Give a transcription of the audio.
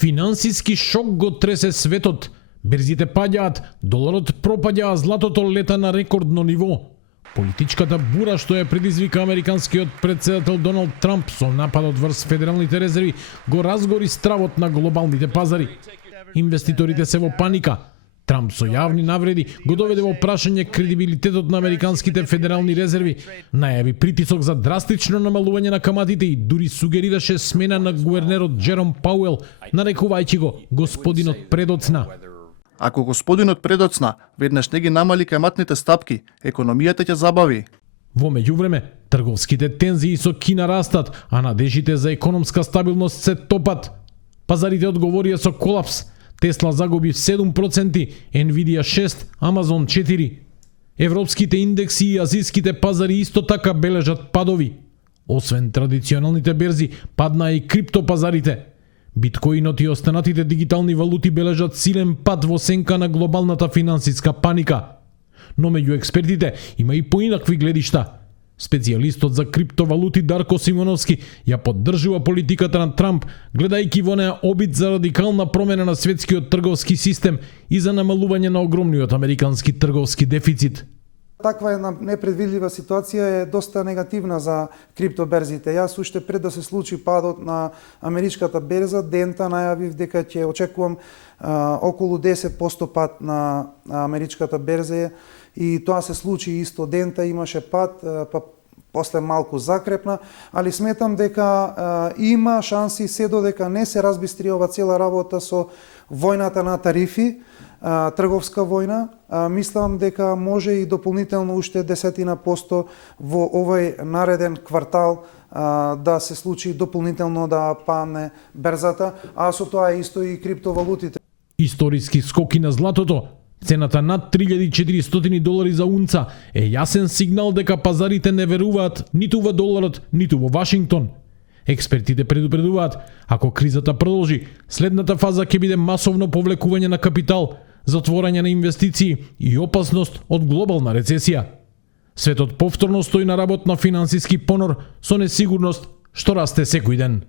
Финансиски шок го тресе светот. Берзите паѓаат, доларот пропаѓа, а златото лета на рекордно ниво. Политичката бура што ја предизвика американскиот претседател Доналд Трамп со нападот врз федералните резерви го разгори стравот на глобалните пазари. Инвеститорите се во паника. Трамп со јавни навреди го доведе во прашање кредибилитетот на американските федерални резерви, најави притисок за драстично намалување на каматите и дури сугерираше смена на гувернерот Джером Пауел, нарекувајќи го господинот предоцна. Ако господинот предоцна веднаш не ги намали каматните стапки, економијата ќе забави. Во меѓувреме, трговските тензии со Кина растат, а надежите за економска стабилност се топат. Пазарите одговорија со колапс. Тесла загуби 7%, Nvidia 6%, Amazon 4%. Европските индекси и азиските пазари исто така бележат падови. Освен традиционалните берзи, падна и криптопазарите. Биткоинот и останатите дигитални валути бележат силен пад во сенка на глобалната финансиска паника. Но меѓу експертите има и поинакви гледишта. Специјалистот за криптовалути Дарко Симоновски ја поддржува политиката на Трамп, гледајќи во неа обид за радикална промена на светскиот трговски систем и за намалување на огромниот американски трговски дефицит. Таква една непредвидлива ситуација е доста негативна за криптоберзите. Јас уште пред да се случи падот на америчката берза, дента најавив дека ќе очекувам околу 10% пад на америчката берза и тоа се случи исто дента, имаше пад, па после малку закрепна, али сметам дека има шанси се додека не се разбистри ова цела работа со војната на тарифи, трговска војна, мислам дека може и дополнително уште 10% во овој нареден квартал да се случи дополнително да падне берзата, а со тоа исто и криптовалутите. Историски скоки на златото, цената над $3,400 за унца е јасен сигнал дека пазарите не веруваат ниту во доларот, ниту во Вашингтон. Експертите предупредуваат, ако кризата продолжи, следната фаза ќе биде масовно повлекување на капитал, затворање на инвестиции и опасност од глобална рецесија. Светот повторно стои на работ на финансиски понор со несигурност што расте секој ден.